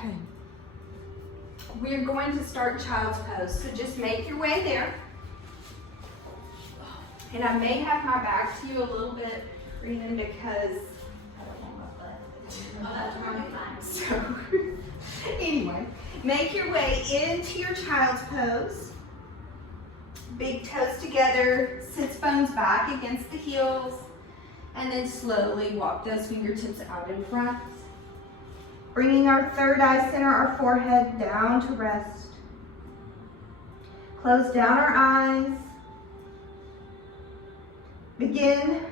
Okay. We're going to start child's pose, so just make your way there. And I may have my back to you a little bit, Renan, because I don't know my butt. Oh, that's really fine. So, anyway, make your way into your child's pose. Big toes together, sits bones back against the heels, and then slowly walk those fingertips out in front. Bringing our third eye center, our forehead down to rest. Close down our eyes. Begin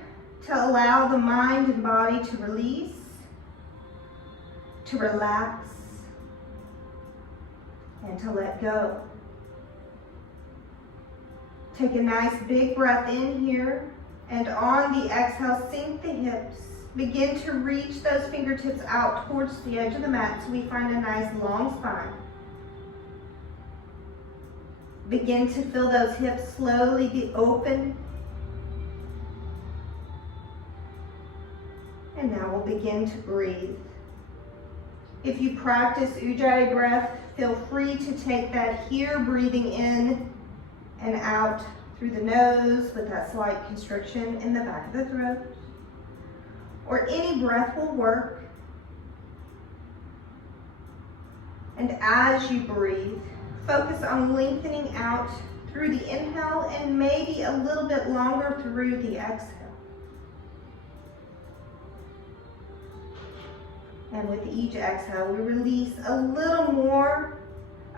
to allow the mind and body to release, to relax, and to let go. Take a nice big breath in here, and on the exhale, sink the hips. Begin to reach those fingertips out towards the edge of the mat so we find a nice long spine. Begin to feel those hips slowly be open. And now we'll begin to breathe. If you practice Ujjayi breath, feel free to take that here, breathing in and out through the nose with that slight constriction in the back of the throat. Or any breath will work. And as you breathe, focus on lengthening out through the inhale and maybe a little bit longer through the exhale. And with each exhale, we release a little more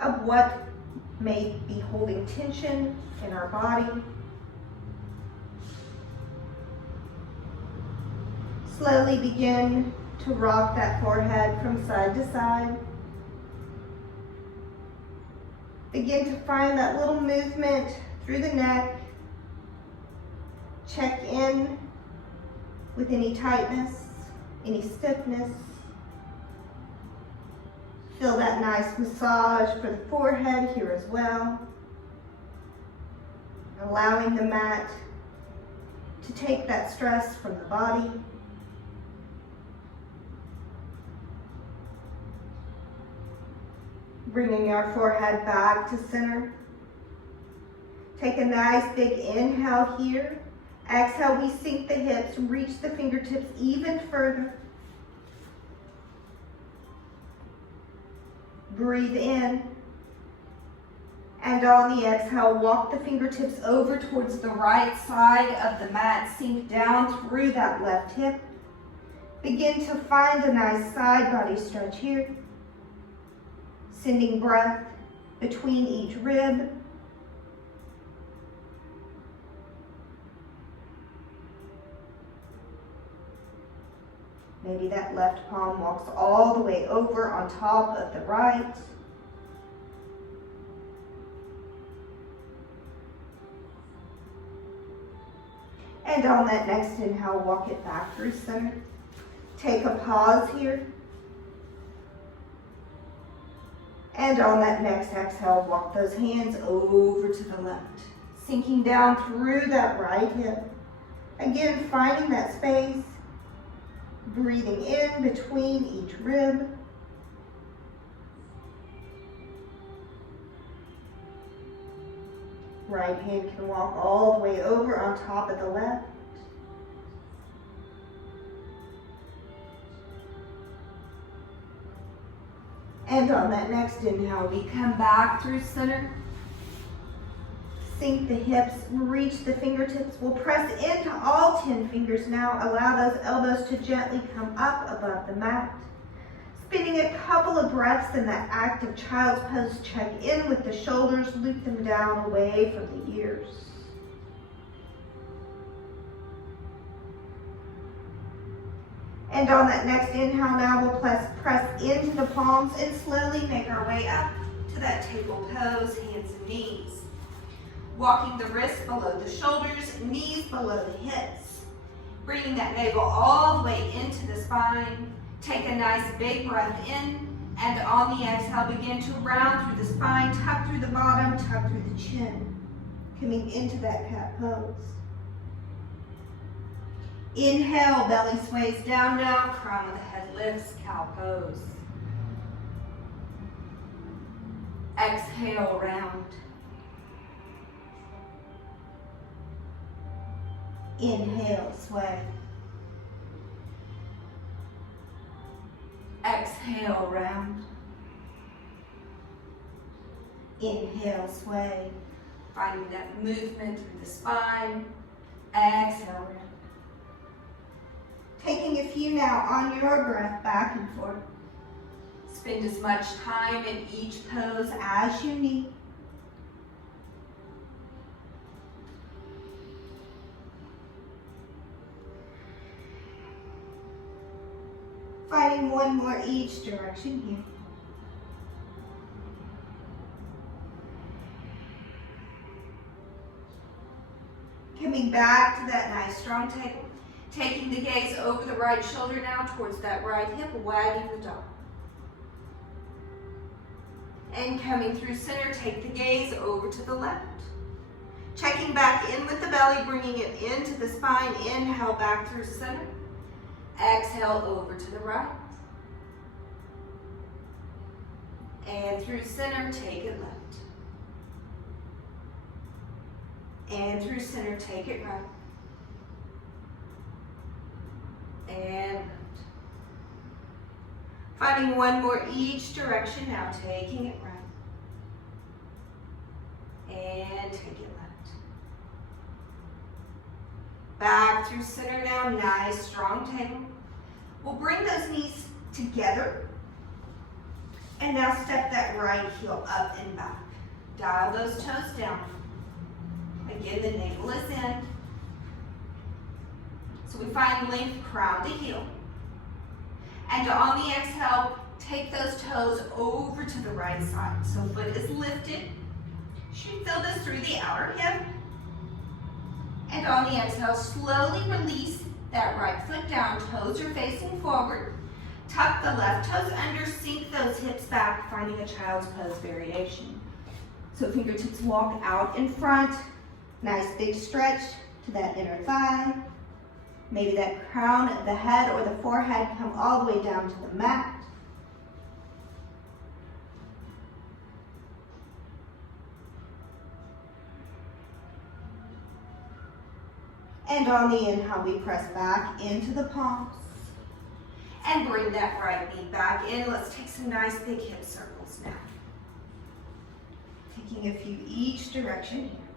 of what may be holding tension in our body. Slowly begin to rock that forehead from side to side. Begin to find that little movement through the neck. Check in with any tightness, any stiffness. Feel that nice massage for the forehead here as well. Allowing the mat to take that stress from the body. Bringing our forehead back to center. Take a nice big inhale here. Exhale, we sink the hips, reach the fingertips even further. Breathe in. And on the exhale, walk the fingertips over towards the right side of the mat. Sink down through that left hip. Begin to find a nice side body stretch here. Sending breath between each rib. Maybe that left palm walks all the way over on top of the right. And on that next inhale, walk it back through center. Take a pause here. And on that next exhale, walk those hands over to the left. Sinking down through that right hip. Again, finding that space. Breathing in between each rib. Right hand can walk all the way over on top of the left. And on that next inhale, we come back through center. Sink the hips, reach the fingertips. We'll press into all 10 fingers now. Allow those elbows to gently come up above the mat. Spending a couple of breaths in that active child's pose. Check in with the shoulders, loop them down away from the ears. And on that next inhale now, we'll press into the palms and slowly make our way up to that table pose, hands and knees. Walking the wrists below the shoulders, knees below the hips. Bringing that navel all the way into the spine. Take a nice big breath in, and on the exhale, begin to round through the spine, tuck through the bottom, tuck through the chin. Coming into that cat pose. Inhale, belly sways down now, crown of the head lifts, cow pose. Exhale, round. Inhale, sway. Exhale, round. Inhale, sway. Finding that movement through the spine. Exhale, round. Taking a few now on your breath, back and forth. Spend as much time in each pose as you need. Finding one more each direction here. Coming back to that nice strong table. Taking the gaze over the right shoulder now towards that right hip, wagging the dog. And coming through center, take the gaze over to the left. Checking back in with the belly, bringing it into the spine. Inhale back through center. Exhale over to the right. And through center, take it left. And through center, take it right. And left. Finding one more each direction now, taking it right. And take it left. Back through center now, nice strong table. We'll bring those knees together. And now step that right heel up and back. Dial those toes down. Again, the navel is in. So we find length crown to heel. And on the exhale, take those toes over to the right side. So foot is lifted. Should feel this through the outer hip. And on the exhale, slowly release that right foot down. Toes are facing forward. Tuck the left toes under, sink those hips back, finding a child's pose variation. So fingertips walk out in front. Nice big stretch to that inner thigh. Maybe that crown of the head or the forehead come all the way down to the mat. And on the inhale, we press back into the palms. And bring that right knee back in. Let's take some nice big hip circles now. Taking a few each direction here.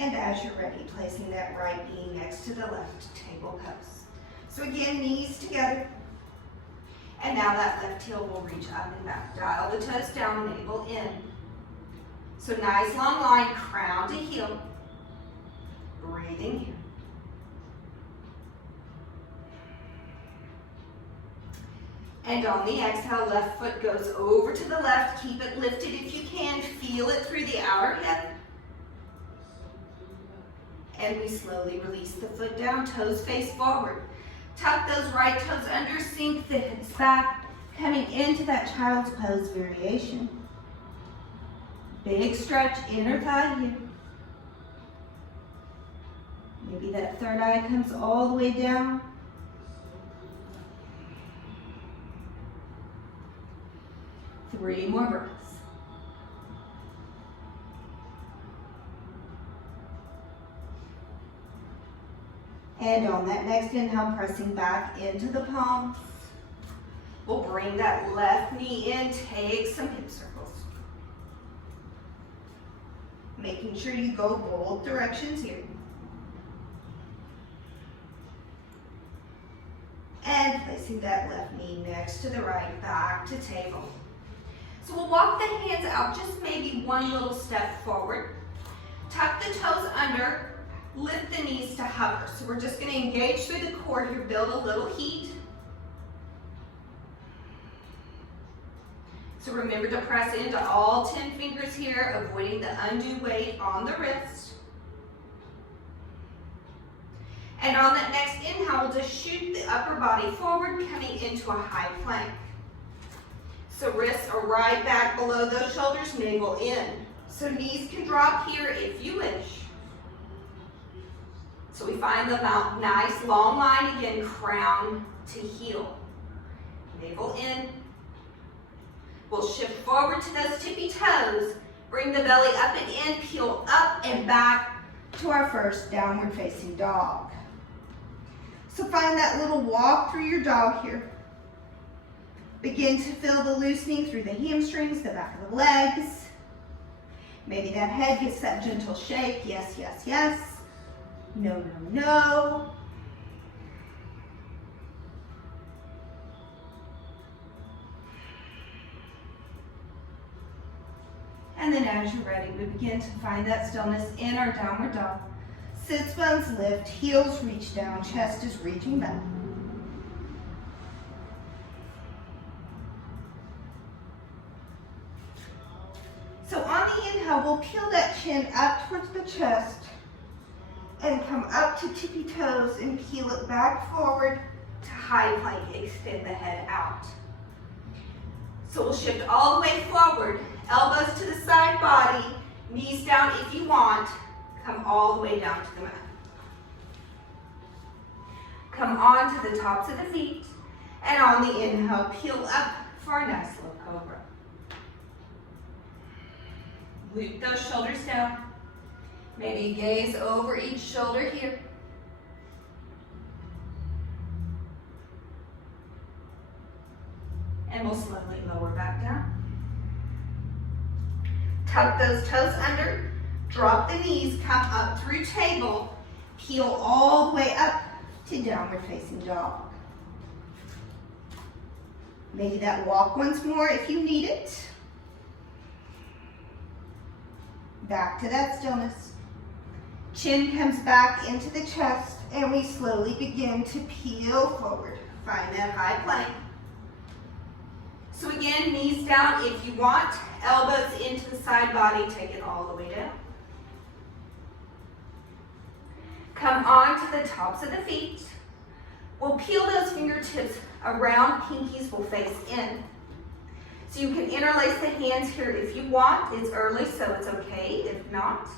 And as you're ready, placing that right knee next to the left table pose. So again, knees together. And now that left heel will reach up and back. Dial the toes down, navel in. So nice long line, crown to heel. Breathing here. And on the exhale, left foot goes over to the left. Keep it lifted if you can. Feel it through the outer hip. And we slowly release the foot down, toes face forward. Tuck those right toes under, sink the hips back, coming into that child's pose variation. Big stretch, inner thigh here. Maybe that third eye comes all the way down. Three more breaths. And on that next inhale, pressing back into the palms. We'll bring that left knee in, take some hip circles. Making sure you go both directions here. And placing that left knee next to the right, back to table. So we'll walk the hands out just maybe one little step forward. Tuck the toes under. Lift the knees to hover. So we're just going to engage through the core here, build a little heat. So remember to press into all 10 fingers here, avoiding the undue weight on the wrist. And on that next inhale, we'll just shoot the upper body forward, coming into a high plank. So wrists are right back below those shoulders, navel in. So knees can drop here if you wish. So we find the nice long line again, crown to heel. navel in. We'll shift forward to those tippy toes. Bring the belly up and in, peel up and back to our first downward facing dog. So find that little walk through your dog here. Begin to feel the loosening through the hamstrings, the back of the legs. Maybe that head gets that gentle shake. Yes, yes, yes. No, no, no. And then as you're ready, we begin to find that stillness in our downward dog. Sits bones lift, heels reach down, chest is reaching back. So on the inhale, we'll peel that chin up towards the chest and come up to tippy toes and peel it back forward to high plank. Extend the head out. So we'll shift all the way forward, elbows to the side body, knees down if you want. Come all the way down to the mat. Come on to the tops of the feet, and on the inhale, peel up for a nice low cobra. Loop those shoulders down. Maybe gaze over each shoulder here. And we'll slowly lower back down. Tuck those toes under, drop the knees, come up through table, peel all the way up to downward facing dog. Maybe that walk once more if you need it. Back to that stillness. Chin comes back into the chest and we slowly begin to peel forward. Find that high plank. So again, knees down if you want, elbows into the side body, take it all the way down. Come on to the tops of the feet. We'll peel those fingertips around, pinkies will face in. So you can interlace the hands here if you want. It's early, so it's okay. If not,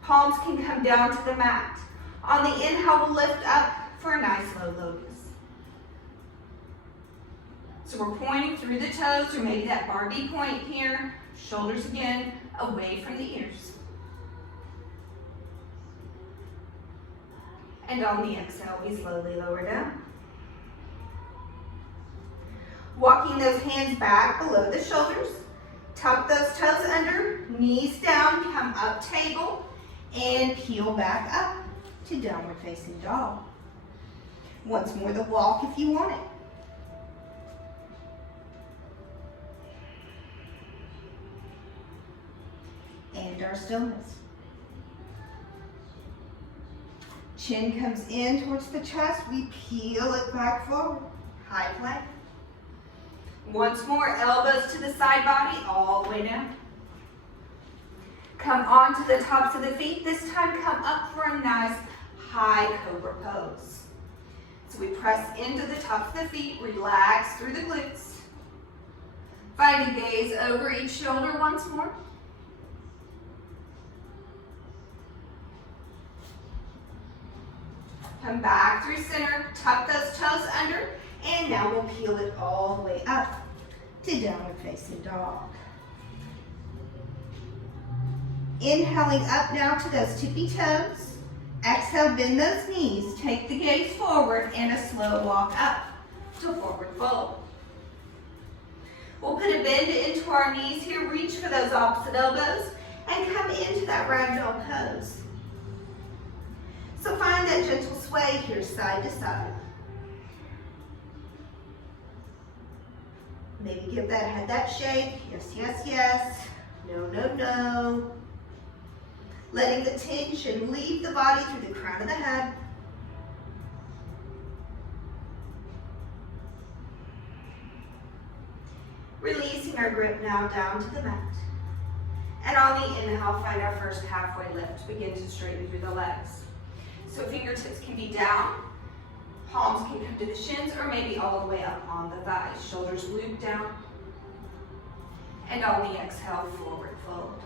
palms can come down to the mat. On the inhale, we'll lift up for a nice low lotus. So we're pointing through the toes, or maybe that Barbie point here. Shoulders again, away from the ears. And on the exhale, we slowly lower down. Walking those hands back below the shoulders. Tuck those toes under, knees down, come up table, and peel back up to downward facing dog. Once more the walk if you want it. And our stillness. Chin comes in towards the chest. We peel it back forward. High plank. Once more, elbows to the side body, all the way down. Come on to the tops of the feet. This time, come up for a nice high cobra pose. So we press into the tops of the feet, relax through the glutes. Find a gaze over each shoulder once more. Come back through center, tuck those toes under, and now we'll peel it all the way up to downward facing dog. Inhaling up now to those tippy toes. Exhale, bend those knees. Take the gaze forward and a slow walk up to forward fold. We'll put a bend into our knees here. Reach for those opposite elbows and come into that ragdoll pose. So find that gentle sway here, side to side. Maybe give that head that shake. Yes, yes, yes. No, no, no. Letting the tension leave the body through the crown of the head. Releasing our grip now down to the mat. And on the inhale, find our first halfway lift. Begin to straighten through the legs. So fingertips can be down, palms can come to the shins, or maybe all the way up on the thighs. Shoulders loop down. And on the exhale, forward fold.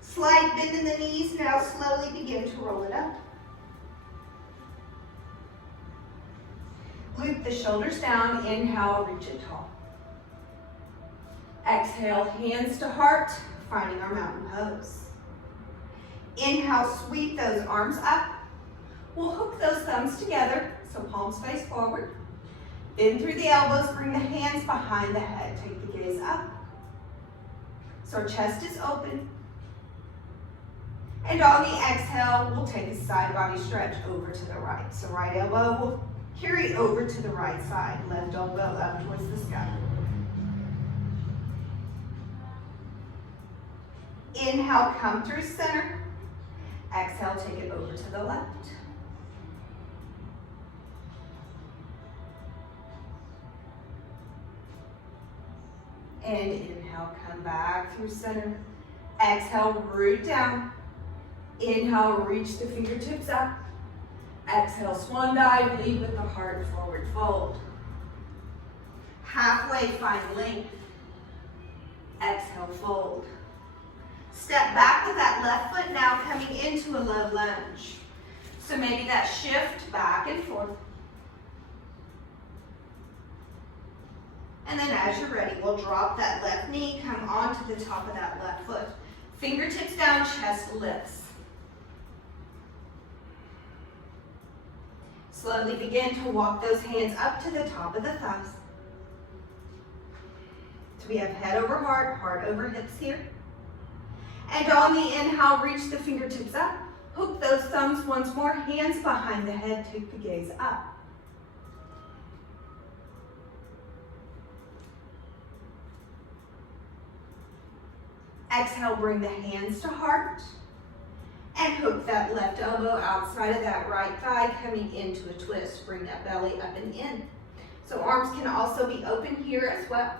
Slight bend in the knees. Now slowly begin to roll it up. Loop the shoulders down. Inhale, reach it tall. Exhale, hands to heart, finding our mountain pose. Inhale, sweep those arms up. We'll hook those thumbs together, so palms face forward. Bend through the elbows, bring the hands behind the head. Take the gaze up. So our chest is open. And on the exhale, we'll take a side body stretch over to the right. So right elbow will carry over to the right side. Left elbow up towards the sky. Inhale, come through center. Exhale, take it over to the left. And inhale, come back through center. Exhale, root down. Inhale, reach the fingertips up. Exhale, swan dive, lead with the heart, forward fold. Halfway, find length. Exhale, fold. Step back with that left foot now coming into a low lunge. So maybe that shift back and forth. And then as you're ready, we'll drop that left knee, come onto the top of that left foot. Fingertips down, chest lifts. Slowly begin to walk those hands up to the top of the thighs. So we have head over heart, heart over hips here. And on the inhale, reach the fingertips up. Hook those thumbs once more, hands behind the head, take the gaze up. Exhale, bring the hands to heart. And hook that left elbow outside of that right thigh, coming into a twist. Bring that belly up and in. So arms can also be open here as well.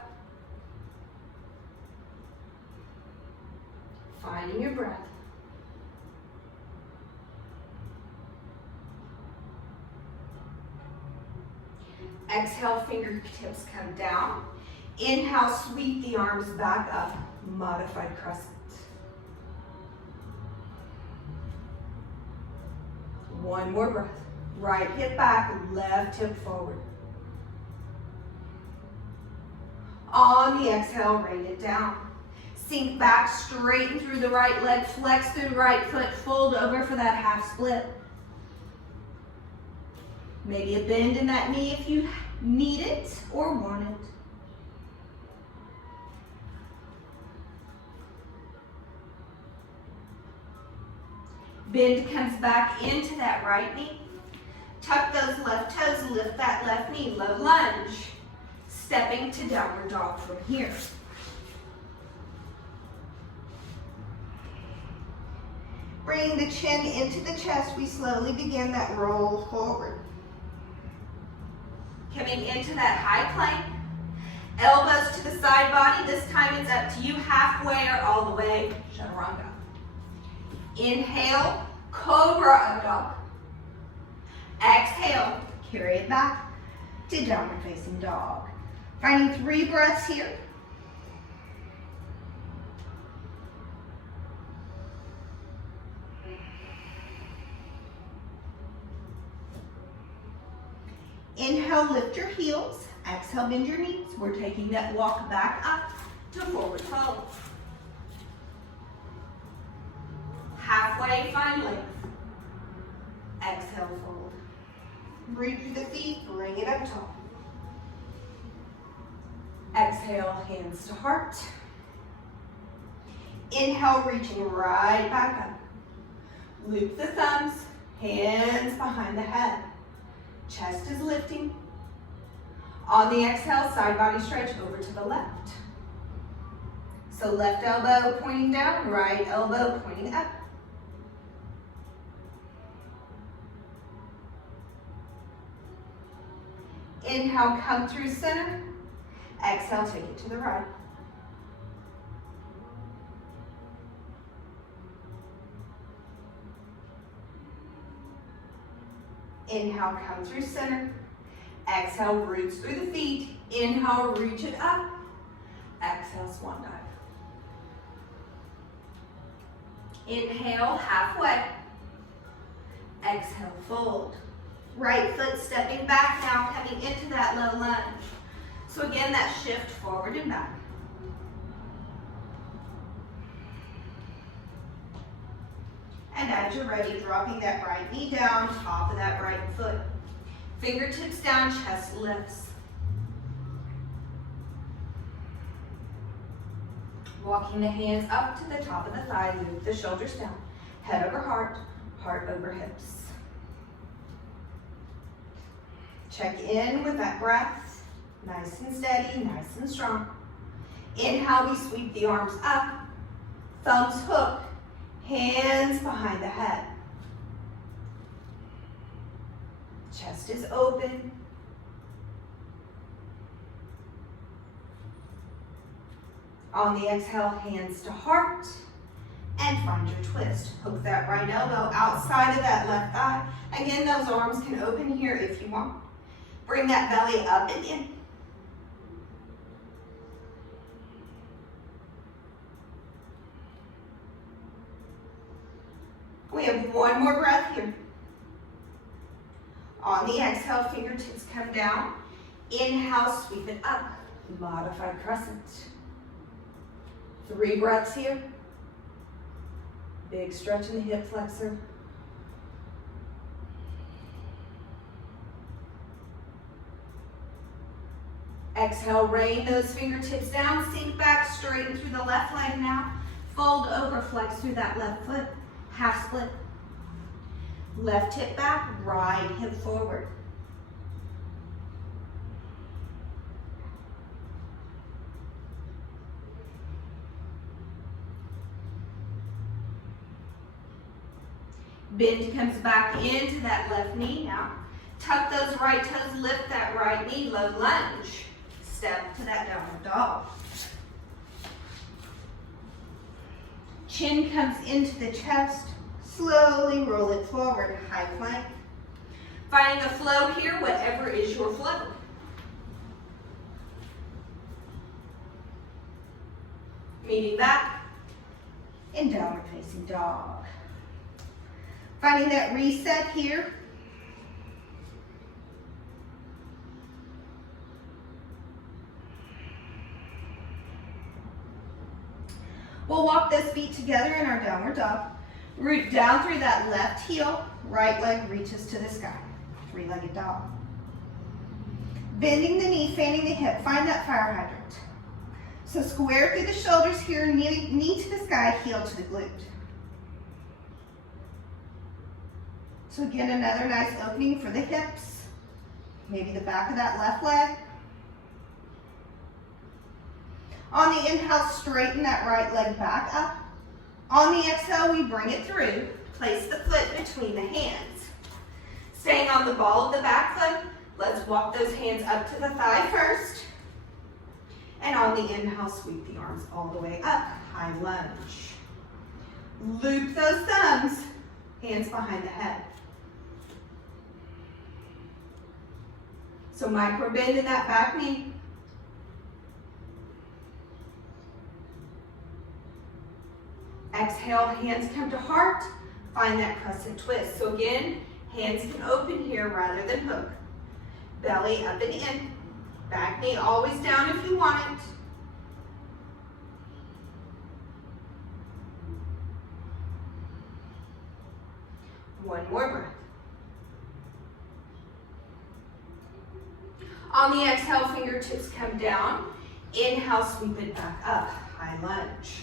Finding your breath. Exhale, fingertips come down. Inhale, sweep the arms back up. Modified crescent. One more breath. Right hip back, left hip forward. On the exhale, rain it down. Sink back, straighten through the right leg, flex through the right foot, fold over for that half split. Maybe a bend in that knee if you need it or want it. Bend comes back into that right knee. Tuck those left toes, lift that left knee, low lunge. Stepping to downward dog from here. Bringing the chin into the chest, we slowly begin that roll forward. Coming into that high plank. Elbows to the side body. This time it's up to you, halfway or all the way. Chaturanga. Inhale, cobra up dog. Exhale, carry it back to downward facing dog. Finding 3 breaths here. Inhale, lift your heels. Exhale, bend your knees. We're taking that walk back up to forward fold. Halfway, find length. Exhale, fold. Breathe through the feet, bring it up tall. Exhale, hands to heart. Inhale, reaching right back up. Loop the thumbs, hands behind the head. Chest is lifting. On the exhale, side body stretch over to the left. So left elbow pointing down, right elbow pointing up. Inhale, come through center. Exhale, take it to the right. Inhale, come through center. Exhale, roots through the feet. Inhale, reach it up. Exhale, swan dive. Inhale, halfway. Exhale, fold. Right foot stepping back now, coming into that low lunge. So again, that shift forward and back. And as you're ready, dropping that right knee down, top of that right foot. Fingertips down, chest lifts. Walking the hands up to the top of the thigh, loop the shoulders down. Head over heart, heart over hips. Check in with that breath, nice and steady, nice and strong. Inhale, we sweep the arms up, thumbs hook, hands behind the head. Chest is open. On the exhale, hands to heart, and find your twist. Hook that right elbow outside of that left thigh. Again, those arms can open here if you want. Bring that belly up and in. We have one more breath here. On the exhale, fingertips come down. Inhale, sweep it up. Modified crescent. 3 breaths here. Big stretch in the hip flexor. Exhale, rain those fingertips down. Sink back, straighten through the left leg now. Fold over, flex through that left foot. Half split. Left hip back, right hip forward. Bend comes back into that left knee now. Tuck those right toes, lift that right knee, low lunge. Step to that downward dog. Chin comes into the chest. Slowly roll it forward, high plank. Finding a flow here, whatever is your flow. Meeting back in downward facing dog. Finding that reset here. We'll walk those feet together in our downward dog. Root down through that left heel, right leg reaches to the sky. 3-legged dog. Bending the knee, fanning the hip, find that fire hydrant. So square through the shoulders here, knee to the sky, heel to the glute. So again, another nice opening for the hips. Maybe the back of that left leg. On the inhale, straighten that right leg back up. On the exhale, we bring it through. Place the foot between the hands. Staying on the ball of the back foot, let's walk those hands up to the thigh first. And on the inhale, sweep the arms all the way up, high lunge. Loop those thumbs, hands behind the head. So micro bend in that back knee. Exhale, hands come to heart. Find that crescent twist. So again, hands can open here rather than hook. Belly up and in. Back knee always down if you want it. One more breath. On the exhale, fingertips come down. Inhale, sweep it back up, high lunge.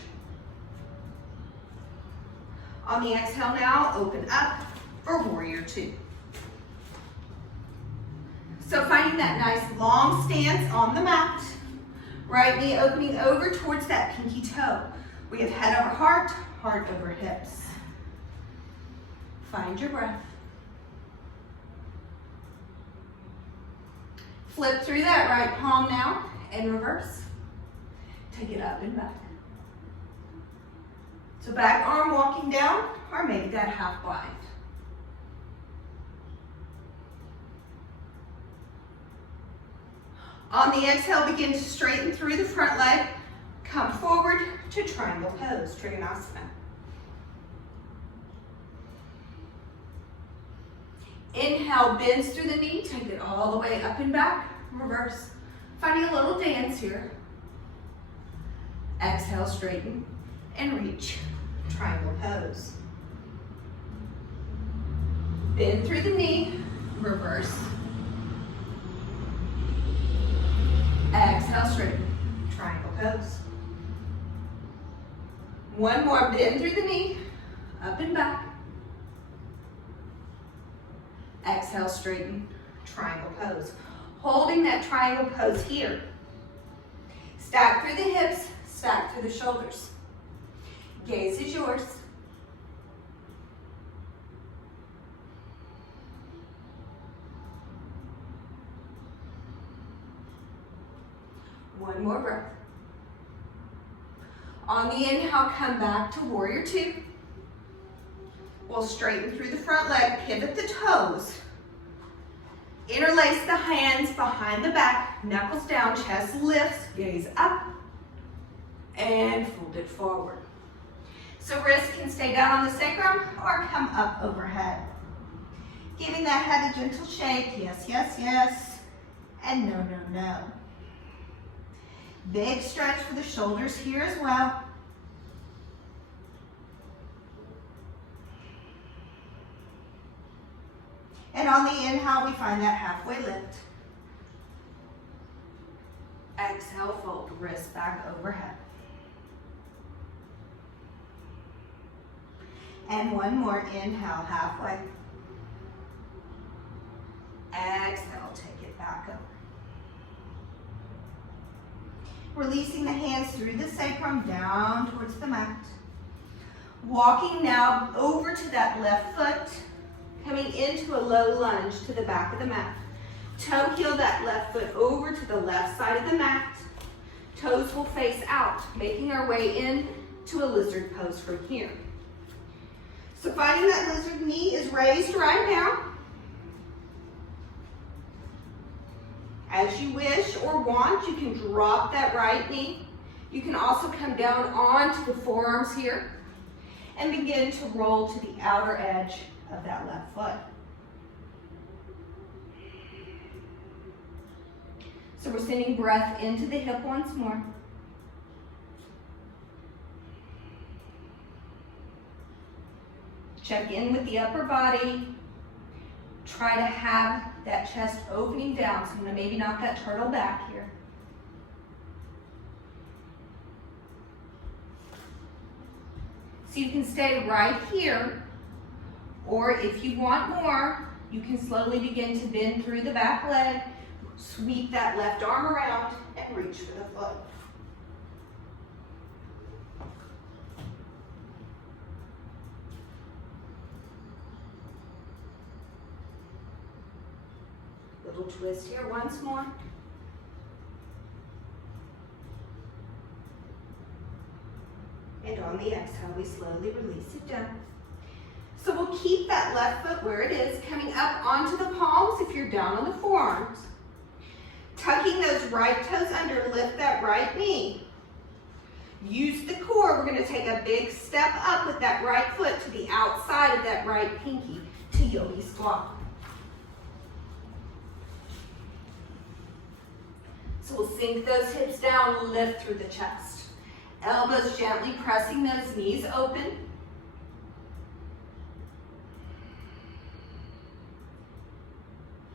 On the exhale now, open up for warrior 2. So finding that nice long stance on the mat. Right knee opening over towards that pinky toe. We have head over heart, heart over hips. Find your breath. Flip through that right palm now and reverse. Take it up and back. So back arm walking down, or maybe that half blind. On the exhale, begin to straighten through the front leg. Come forward to triangle pose, Trikonasana. Inhale. inhale, bends through the knee, take it all the way up and back, reverse. Finding a little dance here. Exhale, straighten and reach, triangle pose. Bend through the knee, reverse. Exhale, straighten, triangle pose. One more, bend through the knee, up and back. Exhale, straighten, triangle pose. Holding that triangle pose here. Stack through the hips, stack through the shoulders. Gaze is yours. One more breath. On the inhale, come back to warrior two. We'll straighten through the front leg, pivot the toes. Interlace the hands behind the back, knuckles down, chest lifts, gaze up, and fold it forward. So wrists can stay down on the sacrum or come up overhead. Giving that head a gentle shake, yes, yes, yes, and no, no, no. Big stretch for the shoulders here as well. And on the inhale, we find that halfway lift. Exhale, fold, wrists back overhead. And one more, inhale, halfway. Exhale, take it back over. Releasing the hands through the sacrum down towards the mat. Walking now over to that left foot, coming into a low lunge to the back of the mat. Toe heel that left foot over to the left side of the mat. Toes will face out, making our way in to a lizard pose from here. So finding that lizard knee is raised right now. As you wish or want, you can drop that right knee. You can also come down onto the forearms here and begin to roll to the outer edge of that left foot. So we're sending breath into the hip once more. Check in with the upper body. Try to have that chest opening down. So I'm going to maybe knock that turtle back here. So you can stay right here, or if you want more, you can slowly begin to bend through the back leg, sweep that left arm around, and reach for the foot. Little twist here once more. And on the exhale, we slowly release it down. So we'll keep that left foot where it is, coming up onto the palms if you're down on the forearms. Tucking those right toes under, lift that right knee. Use the core. We're going to take a big step up with that right foot to the outside of that right pinky to yogi squat. So we'll sink those hips down, lift through the chest. Elbows gently pressing those knees open.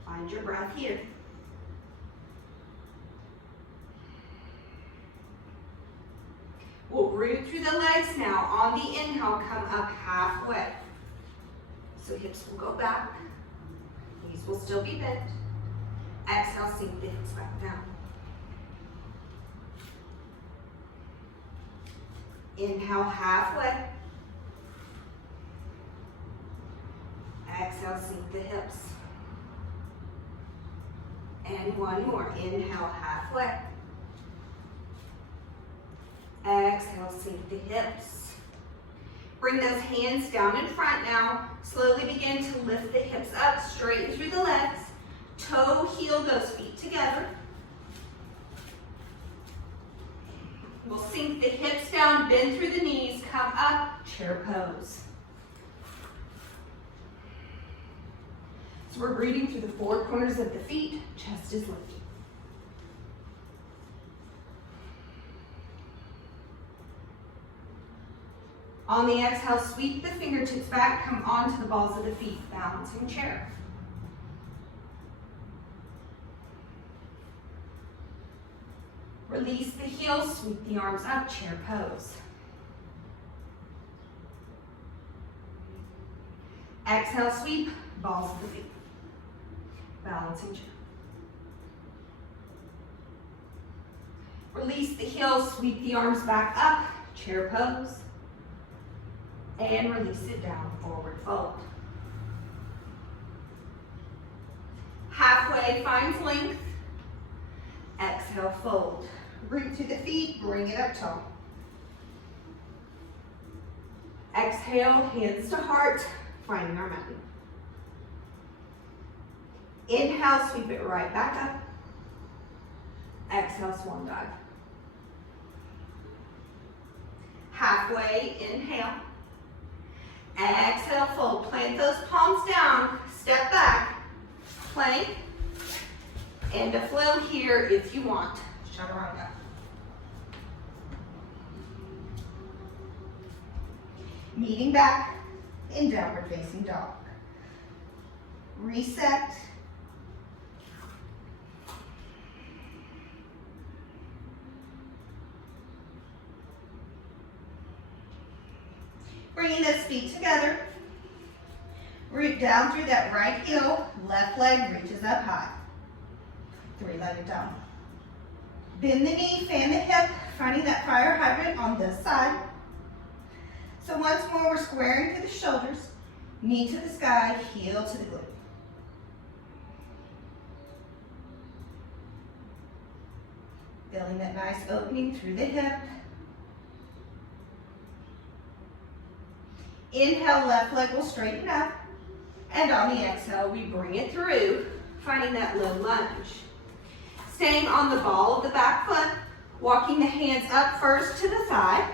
Find your breath here. We'll root through the legs now. On the inhale, come up halfway. So hips will go back. Knees will still be bent. Exhale, sink the hips back down. Inhale halfway. Exhale, sink the hips. And one more. Inhale halfway. Exhale, sink the hips. Bring those hands down in front now. Slowly begin to lift the hips up, straighten through the legs. Toe, heel those feet together. We'll sink the hips down, bend through the knees, come up, chair pose. So So we're breathing through the four corners of the feet, chest is lifted. On the exhale, sweep the fingertips back, come onto the balls of the feet, balancing chair. Release the heels, sweep the arms up, chair pose. Exhale, sweep, balls of the feet, balancing chair. Release the heels, sweep the arms back up, chair pose. And release it down, forward fold. Halfway finds length. Exhale, fold. Root through the feet, bring it up tall. Exhale, hands to heart, finding our mountain. Inhale, sweep it right back up. Exhale, swan dive. Halfway, inhale. Exhale, fold. Plant those palms down. Step back. Plank. And a flow here if you want. Chaturanga. Meeting back in downward facing dog. Reset. Bringing those feet together. Root down through that right heel. Left leg reaches up high. Three-legged dog. Bend the knee, fan the hip, finding that fire hydrant on this side. So once more, we're squaring through the shoulders. Knee to the sky, heel to the glute. Feeling that nice opening through the hip. Inhale, left leg will straighten up. And on the exhale, we bring it through, finding that low lunge. Staying on the ball of the back foot, walking the hands up first to the thigh.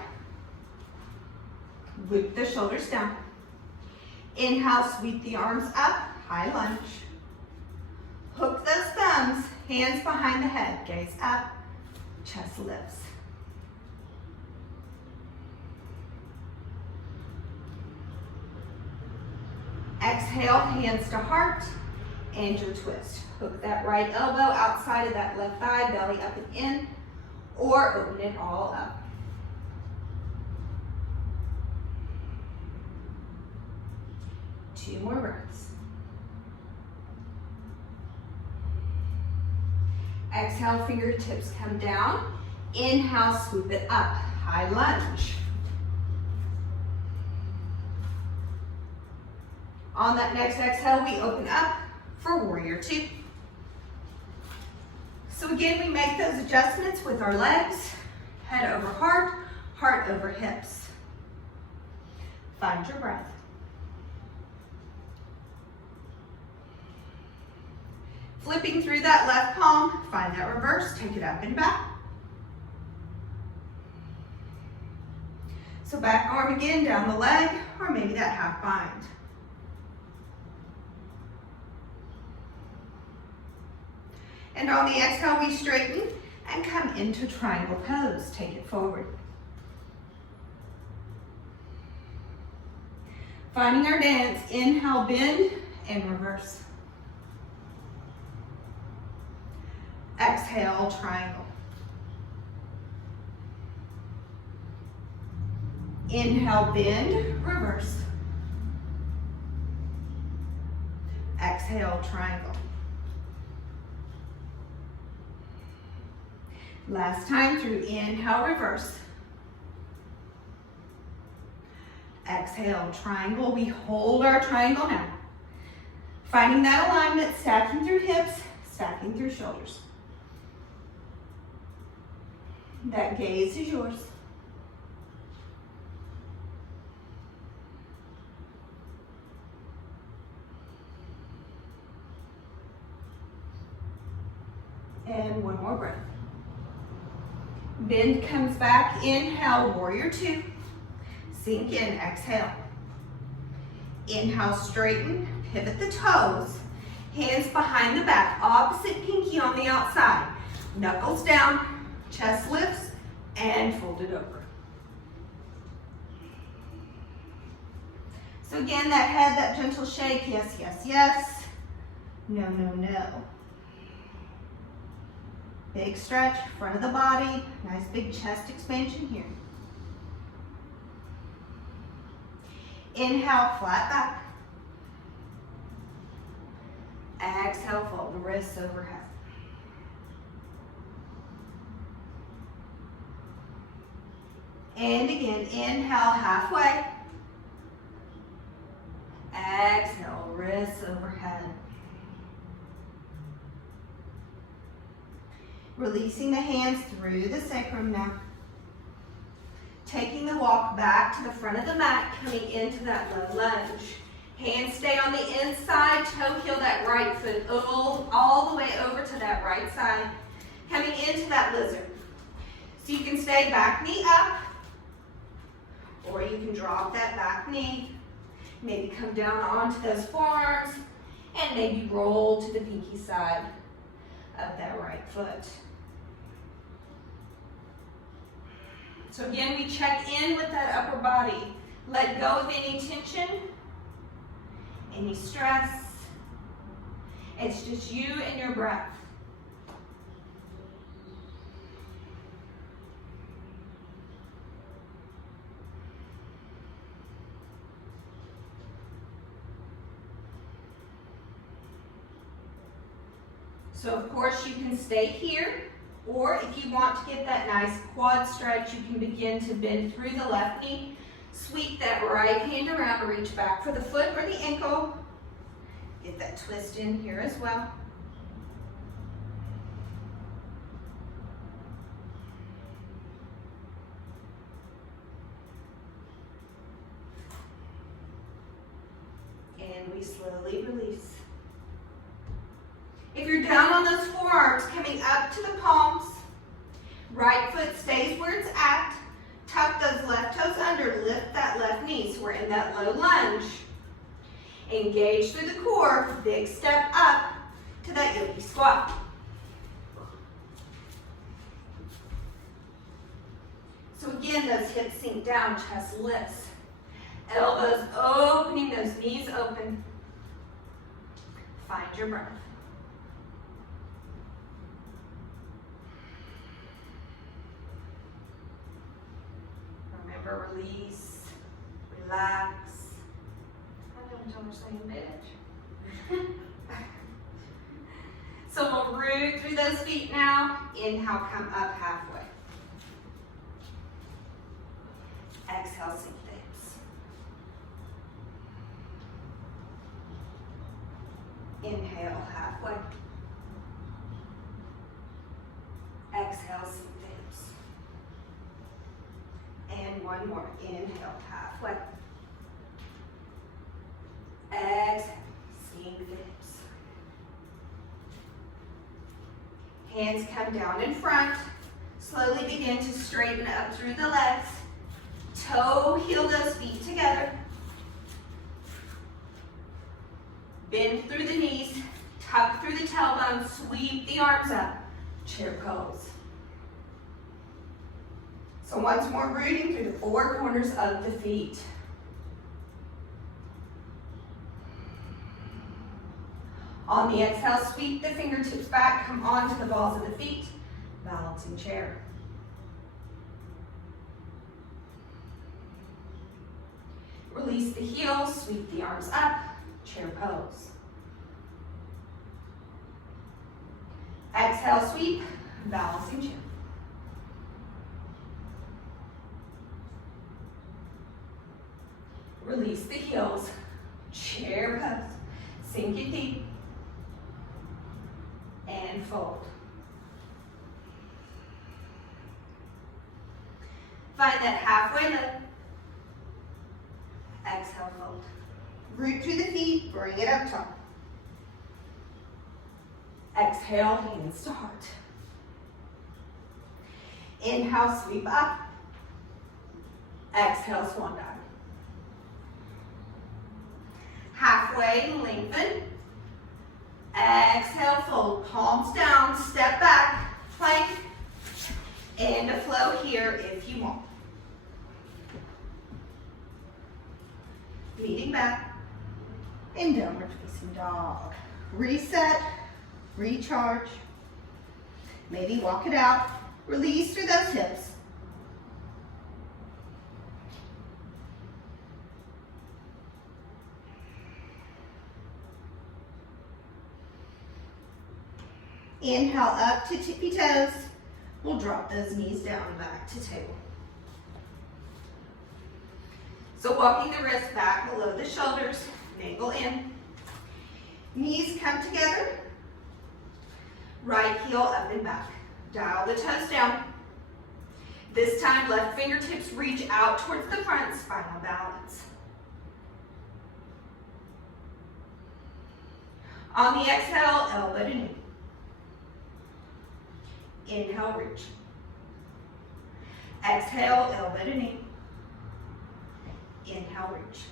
Loop the shoulders down. Inhale, sweep the arms up, high lunge. Hook those thumbs, hands behind the head, gaze up, chest lifts. Exhale, hands to heart, and your twist. Hook that right elbow outside of that left thigh, belly up and in, or open it all up. Two more breaths. Exhale, fingertips come down. Inhale, swoop it up, high lunge. On that next exhale, we open up for warrior two. So again, we make those adjustments with our legs, head over heart, heart over hips. Find your breath. Flipping through that left palm, find that reverse, take it up and back. So back arm again, down the leg, or maybe that half bind. And on the exhale, we straighten and come into triangle pose. Take it forward. Finding our dance, inhale, bend, and reverse. Exhale, triangle. Inhale, bend, reverse. Exhale, triangle. Last time through inhale, reverse. Exhale, triangle. We hold our triangle now. Finding that alignment, stacking through hips, stacking through shoulders. That gaze is yours. And one more breath. Bend comes back, inhale, warrior two. Sink in, exhale. Inhale, straighten, pivot the toes. Hands behind the back, opposite pinky on the outside. Knuckles down, chest lifts, and fold it over. So again, that head, that gentle shake, yes, yes, yes. No, no, no. Big stretch, front of the body, nice big chest expansion here. Inhale, flat back. Exhale, fold the wrists overhead. And again, inhale, halfway. Exhale, wrists overhead. Releasing the hands through the sacrum now. Taking the walk back to the front of the mat, coming into that low lunge. Hands stay on the inside, toe heel that right foot all the way over to that right side. Coming into that lizard. So you can stay back knee up, or you can drop that back knee. Maybe come down onto those forearms, and maybe roll to the pinky side of that right foot. So again, we check in with that upper body. Let go of any tension, any stress. It's just you and your breath. So of course you can stay here, or if you want to get that nice quad stretch, you can begin to bend through the left knee, sweep that right hand around, reach back for the foot or the ankle. Get that twist in here as well. And we slowly release. If you're down on those forearms, coming up to the palms, right foot stays where it's at, tuck those left toes under, lift that left knee. So we're in that low lunge. Engage through the core, big step up to that yogi squat. So again, those hips sink down, chest lifts. Elbows opening, those knees open. Find your breath. Remember, release, relax. I know until we're saying bitch. So we'll root through those feet now. Inhale, come up halfway. Exhale, sink the hips. Inhale, halfway. Exhale, sink the hips. And one more. Inhale, halfway. Exhale, sink the hips. Hands come down in front. Slowly begin to straighten up through the legs. Toe heel those feet together. Bend through the knees. Tuck through the tailbone. Sweep the arms up. Chair pose. So once more, rooting through the four corners of the feet. On the exhale, sweep the fingertips back, come onto the balls of the feet, balancing chair. Release the heels, sweep the arms up, chair pose. Exhale, sweep, balancing chair. Release the heels, chair pose. Sink it deep. And fold. Find that halfway lift. Exhale, fold. Root through the feet, bring it up top. Exhale, hands to heart. Inhale, sweep up. Exhale, swan dive. Halfway, lengthen. Exhale, fold, palms down, step back, plank, and a flow here if you want. Leaning back, and downward facing dog. Reset, recharge, maybe walk it out, release through those hips. Inhale up to tippy toes. We'll drop those knees down and back to table. So walking the wrists back below the shoulders, navel in. Knees come together. Right heel up and back. Dial the toes down. This time, left fingertips reach out towards the front, spinal balance. On the exhale, elbow to knee. Inhale, reach. Exhale, elbow to knee. Inhale, reach.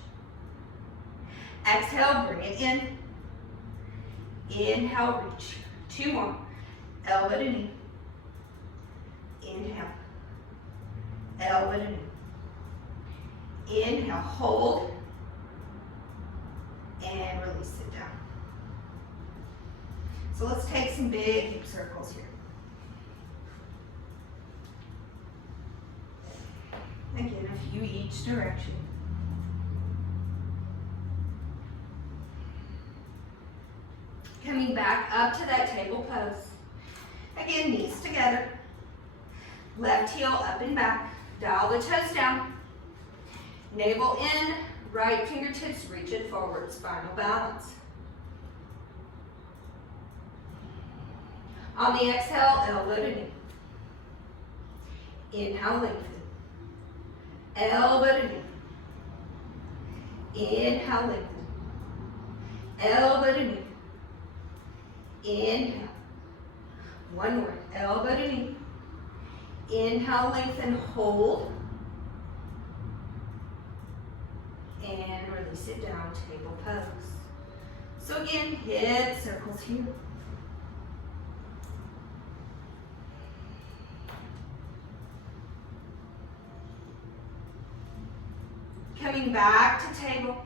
Exhale, bring it in. Inhale, reach. 2 more. Elbow to knee. Inhale. Elbow to knee. Inhale, hold. And release it down. So let's take some big hip circles here. Again, a few each direction. Coming back up to that table pose. Again, knees together. Left heel up and back. Dial the toes down. Navel in. Right fingertips reach it forward. Spinal balance. On the exhale, elbow to knee. Inhale, lengthen. Elbow to knee. Inhale, lengthen. Elbow to knee. Inhale. 1 more. Elbow to knee. Inhale, lengthen, hold. And release it down, table pose. So again, hip circles here. Coming back to table.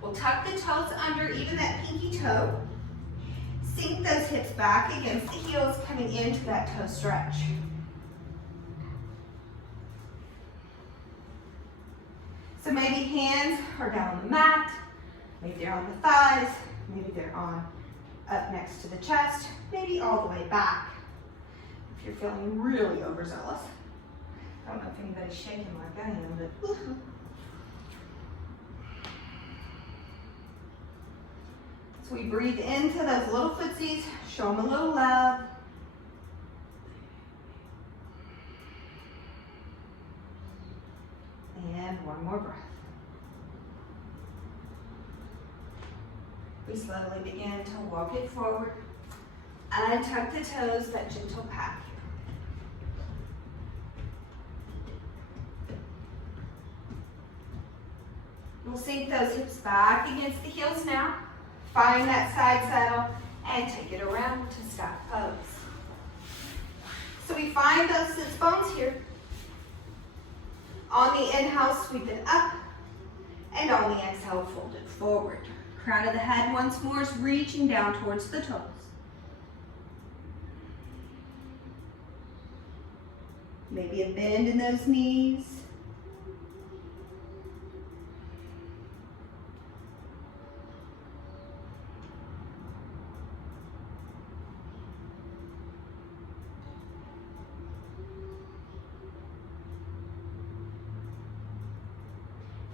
We'll tuck the toes under, even that pinky toe. Sink those hips back against the heels, coming into that toe stretch. So maybe hands are down on the mat, maybe they're on the thighs, maybe they're on up next to the chest, maybe all the way back. If you're feeling really overzealous. I don't know if anybody's shaking like I am, but woo-hoo. So we breathe into those little footsies, show them a little love. And 1 more breath. We slowly begin to walk it forward. Untuck the toes, that gentle pat. We'll sink those hips back against the heels now. Find that side saddle and take it around to staff pose. So we find those sits bones here. On the inhale, sweep it up. And on the exhale, fold it forward. Crown of the head once more is reaching down towards the toes. Maybe a bend in those knees.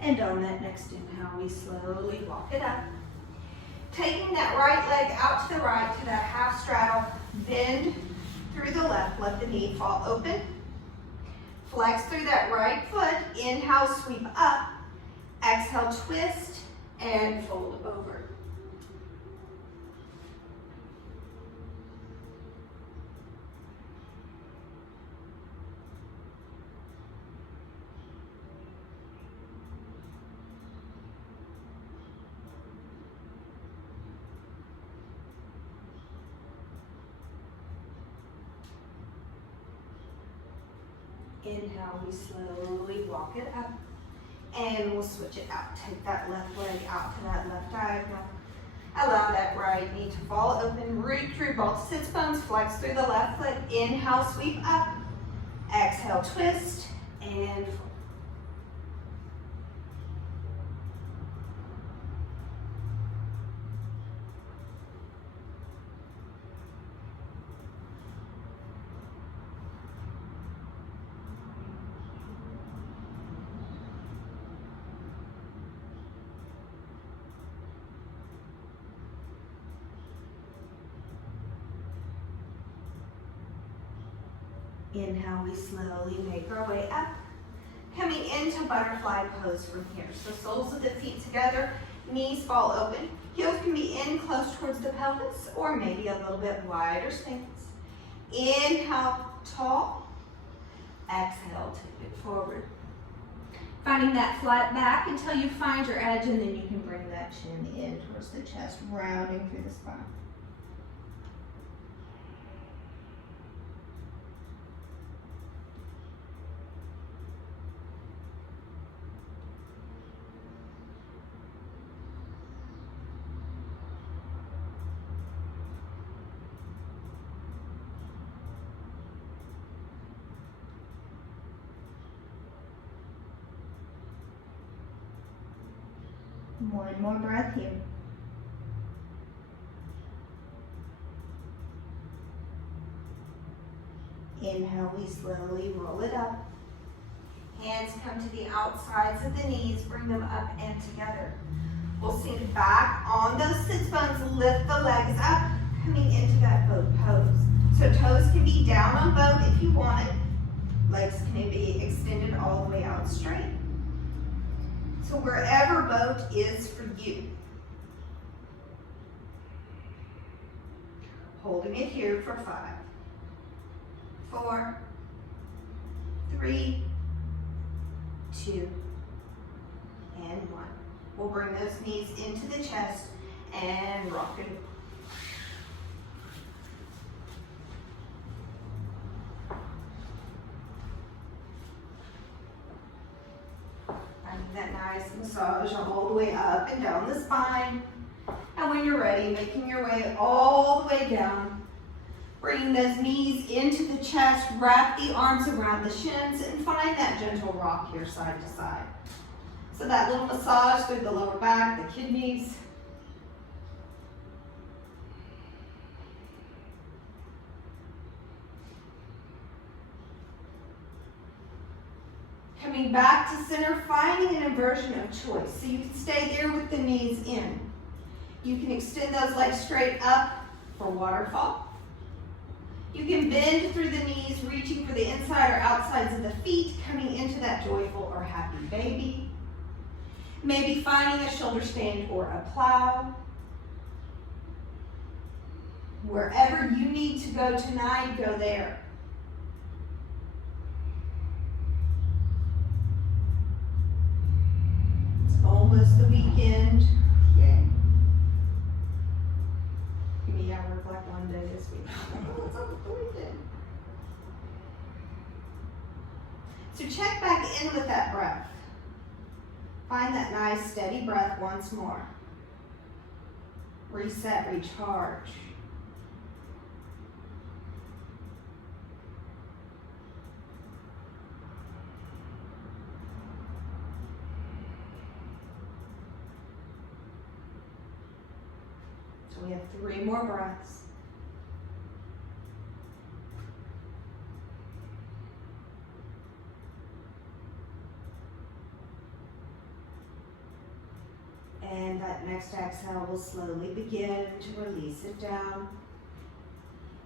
And on that next inhale, we slowly walk it up. Taking that right leg out to the right to that half straddle, bend through the left, let the knee fall open. Flex through that right foot, inhale, sweep up. Exhale, twist and fold over. Inhale, we slowly walk it up. And we'll switch it out. Take that left leg out to that left diagonal. Allow that right knee to fall open. Root through both sits bones. Flex through the left foot. Inhale, sweep up. Exhale, twist. And fold. Inhale, we slowly make our way up. Coming into butterfly pose from here. So soles of the feet together, knees fall open. Heels can be in close towards the pelvis or maybe a little bit wider stance. Inhale, tall. Exhale, take it forward. Finding that flat back until you find your edge, and then you can bring that chin in towards the chest, rounding through the spine. One more breath here. Inhale, we slowly roll it up. Hands come to the outsides of the knees, bring them up and together. We'll sink back on those sits bones, lift the legs up, coming into that boat pose. So toes can be down on boat if you want it. Legs can be extended all the way out straight. So wherever boat is for you. Holding it here for 5, 4, 3, 2, and 1. We'll bring those knees into the chest and rock it. That nice massage all the way up and down the spine. And when you're ready, making your way all the way down. Bringing those knees into the chest, wrap the arms around the shins, and find that gentle rock here side to side. So that little massage through the lower back, the kidneys. Coming back to center, finding an inversion of choice. So you can stay there with the knees in. You can extend those legs straight up for waterfall. You can bend through the knees, reaching for the inside or outsides of the feet, coming into that joyful or happy baby. Maybe finding a shoulder stand or a plow. Wherever you need to go tonight, go there. Almost the weekend. Yay. Me, I work like one day this week. It's almost the weekend. So check back in with that breath. Find that nice steady breath once more. Reset, recharge. We have 3 more breaths. And that next exhale will slowly begin to release it down.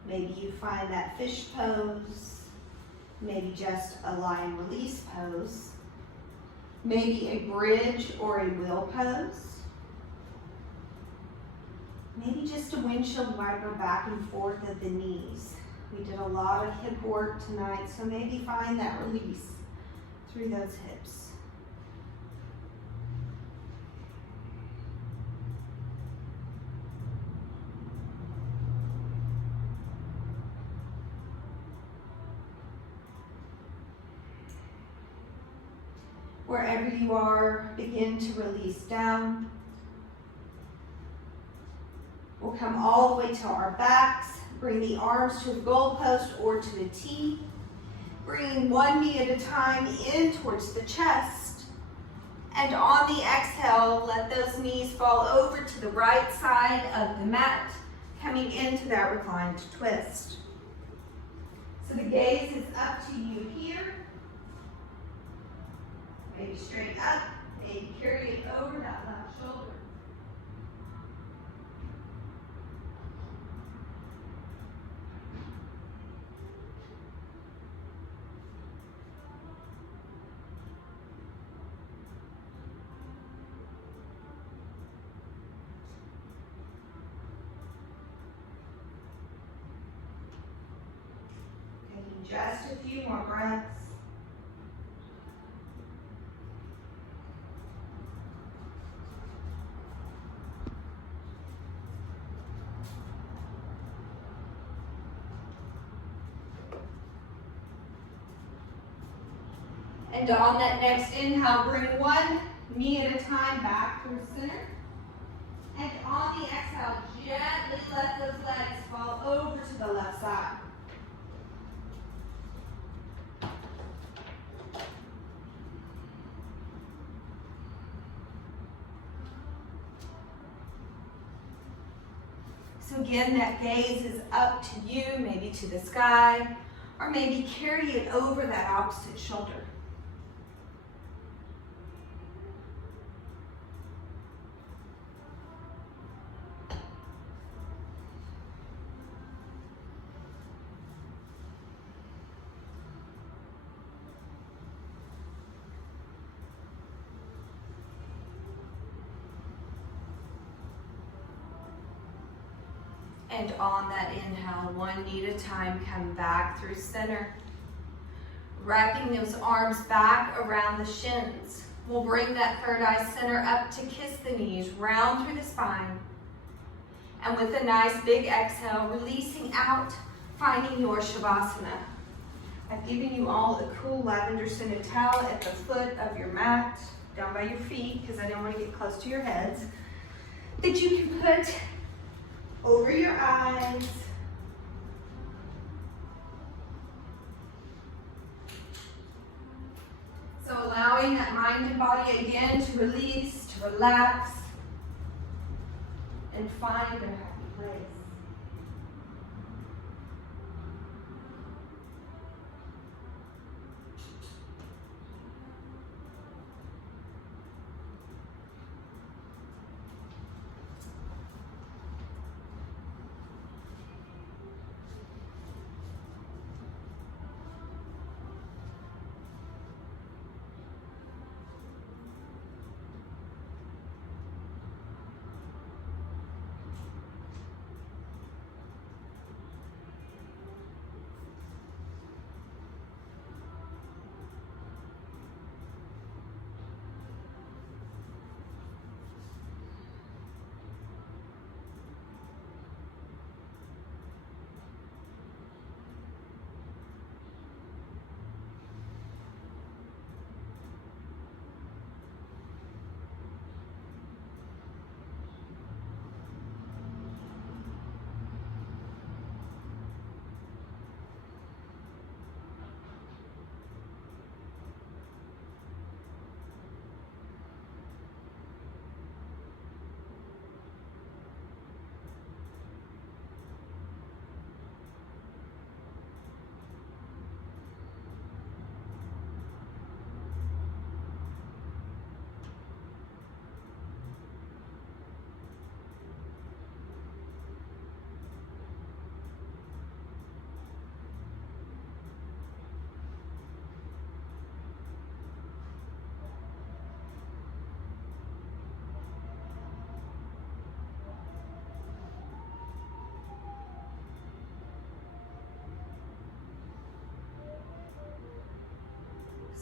Maybe you find that fish pose. Maybe just a lie and release pose. Maybe a bridge or a wheel pose. Maybe just a windshield wiper back and forth of the knees. We did a lot of hip work tonight, so maybe find that release through those hips. Wherever you are, begin to release down. We'll come all the way to our backs. Bring the arms to the goalpost or to the T. Bringing one knee at a time in towards the chest. And on the exhale, let those knees fall over to the right side of the mat, coming into that reclined twist. So the gaze is up to you here. Maybe straight up, maybe carry it over that left shoulder. Taking just a few more breaths. And on that next inhale, bring one knee at a time back through center. And on the exhale, gently let those legs fall over to the left side. So again, that gaze is up to you, maybe to the sky, or maybe carry it over that opposite shoulder. And on that inhale, one knee at a time, come back through center. Wrapping those arms back around the shins. We'll bring that third eye center up to kiss the knees, round through the spine. And with a nice big exhale, releasing out, finding your Shavasana. I've given you all a cool lavender scented towel at the foot of your mat, down by your feet, because I don't want to get close to your heads, that you can put over your eyes. So allowing that mind and body again to release, to relax, and find their happy place.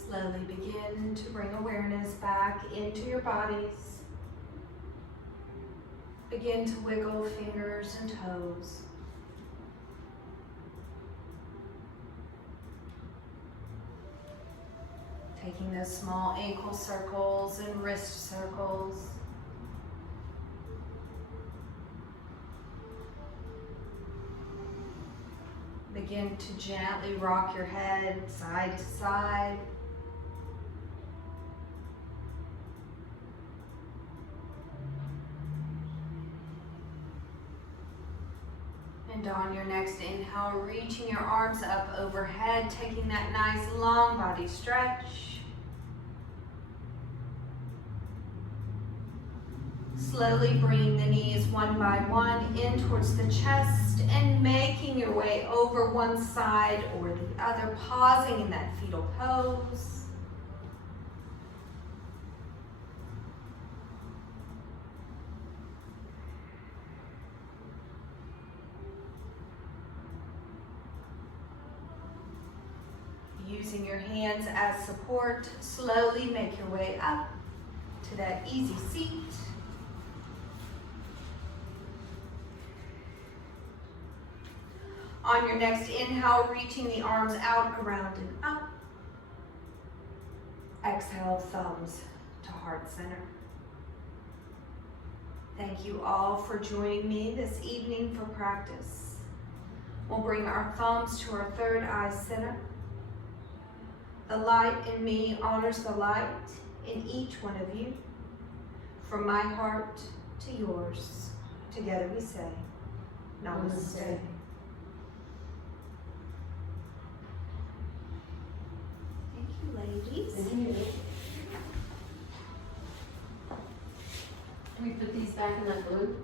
Slowly begin to bring awareness back into your bodies. Begin to wiggle fingers and toes. Taking those small ankle circles and wrist circles. Begin to gently rock your head side to side. And on your next inhale, reaching your arms up overhead, taking that nice long body stretch. Slowly bringing the knees one by one in towards the chest and making your way over one side or the other, pausing in that fetal pose. Using your hands as support, slowly make your way up to that easy seat. On your next inhale, reaching the arms out, around and up. Exhale, thumbs to heart center. Thank you all for joining me this evening for practice. We'll bring our thumbs to our third eye center. The light in me honors the light in each one of you. From my heart to yours, together we say, Namaste. Thank you, ladies. Thank you. Can we put these back in that balloon?